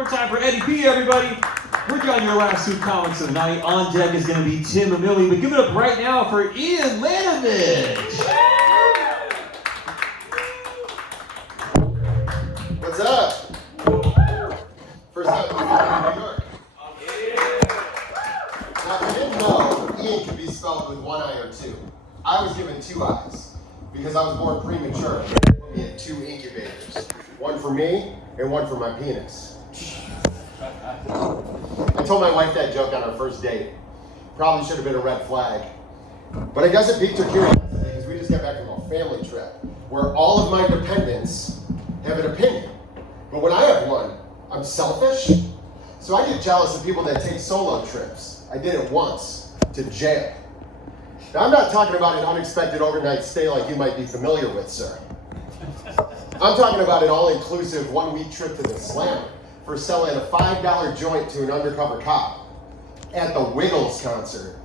more time for Eddie P, everybody. We're done your last two comics of the night. On deck is going to be Tim and Millie, but give it up right now for Iain Lanivich. What's up? First time in New York. Now, I didn't know Ian could be spelled with one I or two. I was given two I's because I was born premature. We had two incubators, one for me and one for my penis. I told my wife that joke on our first date. Probably should have been a red flag. But I guess it piqued her curiosity because we just got back from a family trip where all of my dependents have an opinion. But when I have one, I'm selfish. So I get jealous of people that take solo trips. I did it once to jail. Now, I'm not talking about an unexpected overnight stay like you might be familiar with, sir. I'm talking about an all-inclusive one-week trip to the Slammer for selling a $5 joint to an undercover cop at the Wiggles concert.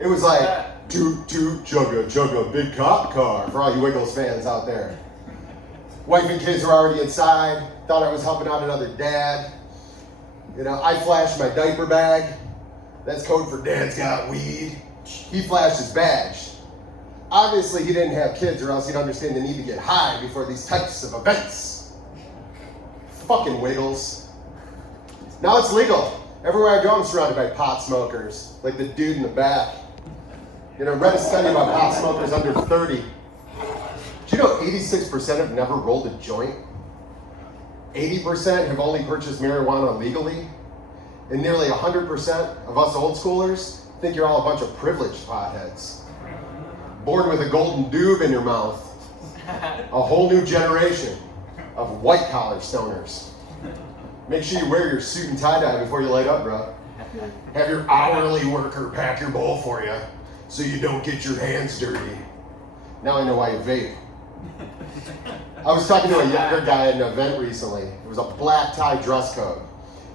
It was like, toot toot, chugga chugga, big cop car for all you Wiggles fans out there. Wife and kids were already inside, thought I was helping out another dad. You know, I flashed my diaper bag. That's code for dad's got weed. He flashed his badge. Obviously, he didn't have kids or else he'd understand the need to get high before these types of events. Fucking Wiggles. Now it's legal. Everywhere I go, I'm surrounded by pot smokers, like the dude in the back. You know, read a study about pot smokers under 30. Do you know 86% have never rolled a joint? 80% have only purchased marijuana legally? And nearly 100% of us old schoolers think you're all a bunch of privileged potheads. Born with a golden doob in your mouth. A whole new generation of white-collar stoners. Make sure you wear your suit and tie-dye before you light up, bro. Have your hourly worker pack your bowl for you so you don't get your hands dirty. Now I know why you vape. I was talking to a younger guy at an event recently. It was a black tie dress code.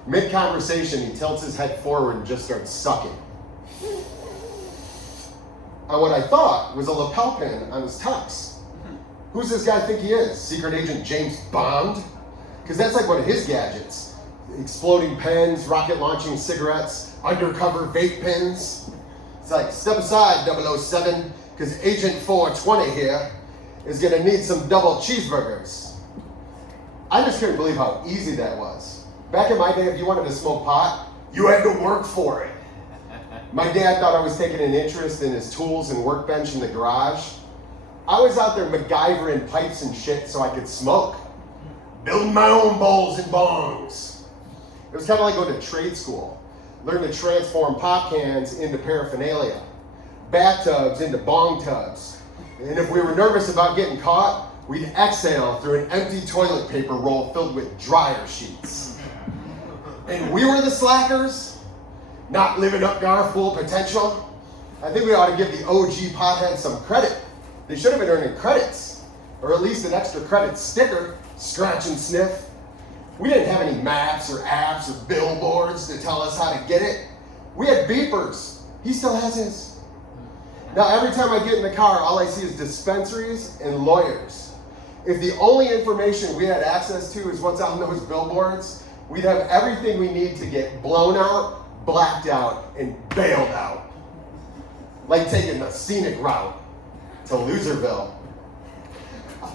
Mid-conversation, he tilts his head forward and just starts sucking. And what I thought was a lapel pin on his tux. Who's this guy think he is? Secret Agent James Bond? Because that's like one of his gadgets. Exploding pens, rocket launching cigarettes, undercover vape pens. It's like, step aside, 007, because Agent 420 here is gonna need some double cheeseburgers. I just couldn't believe how easy that was. Back in my day, if you wanted to smoke pot, you had to work for it. My dad thought I was taking an interest in his tools and workbench in the garage. I was out there MacGyvering pipes and shit so I could smoke. Building my own bowls and bongs. It was kind of like going to trade school. Learn to transform pop cans into paraphernalia. Bathtubs into bong tubs. And if we were nervous about getting caught, we'd exhale through an empty toilet paper roll filled with dryer sheets. And we were the slackers, not living up to our full potential. I think we ought to give the OG potheads some credit. They should have been earning credits, or at least an extra credit sticker, scratch and sniff. We didn't have any maps or apps or billboards to tell us how to get it. We had beepers. He still has his. Now every time I get in the car, all I see is dispensaries and lawyers. If the only information we had access to is what's on those billboards, we'd have everything we need to get blown out, blacked out, and bailed out. Like taking the scenic route to Loserville.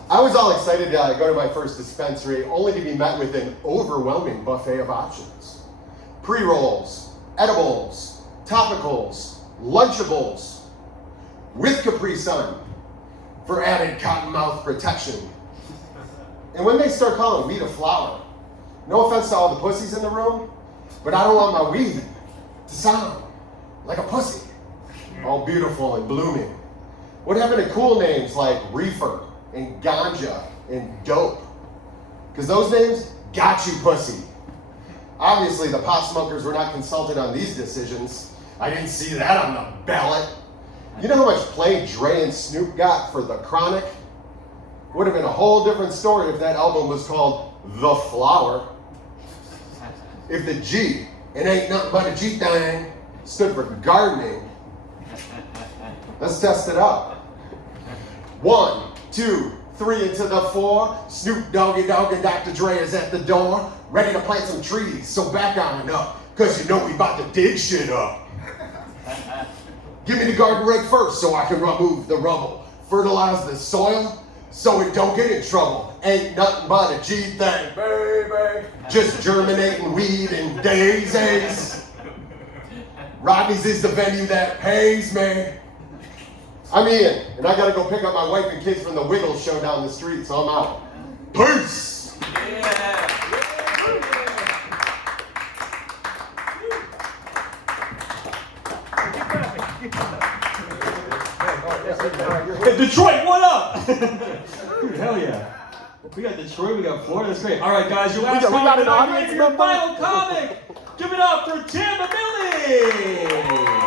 I was all excited to go to my first dispensary, only to be met with an overwhelming buffet of options. Pre-rolls, edibles, topicals, Lunchables, with Capri Sun for added cottonmouth protection. And when they start calling weed a flower, no offense to all the pussies in the room, but I don't want my weed to sound like a pussy, all beautiful and blooming. What happened to cool names like reefer and ganja and dope? Because those names got you pussy. Obviously, the pot smokers were not consulted on these decisions. I didn't see that on the ballot. You know how much play Dre and Snoop got for The Chronic? Would have been a whole different story if that album was called The Flower. If the G, it ain't nothing but a G thing, stood for gardening. Let's test it out. 1, 2, 3 into the 4. Snoop Doggy Dogg and Dr. Dre is at the door, ready to plant some trees, so back on and up, cause you know we about to dig shit up. Give me the garden rake first so I can remove the rubble. Fertilize the soil so it don't get in trouble. Ain't nothing but a G thing, baby. Just germinating weed and daisies. Rodney's is the venue that pays me. I'm Ian, and I gotta go pick up my wife and kids from the Wiggles show down the street, so I'm out. Peace! Hey, Detroit, what up? Dude, hell yeah. We got Detroit, we got Florida, that's great. All right, guys, your last we got an comic, audience your member. final comic. Give it up for Tim and Millie.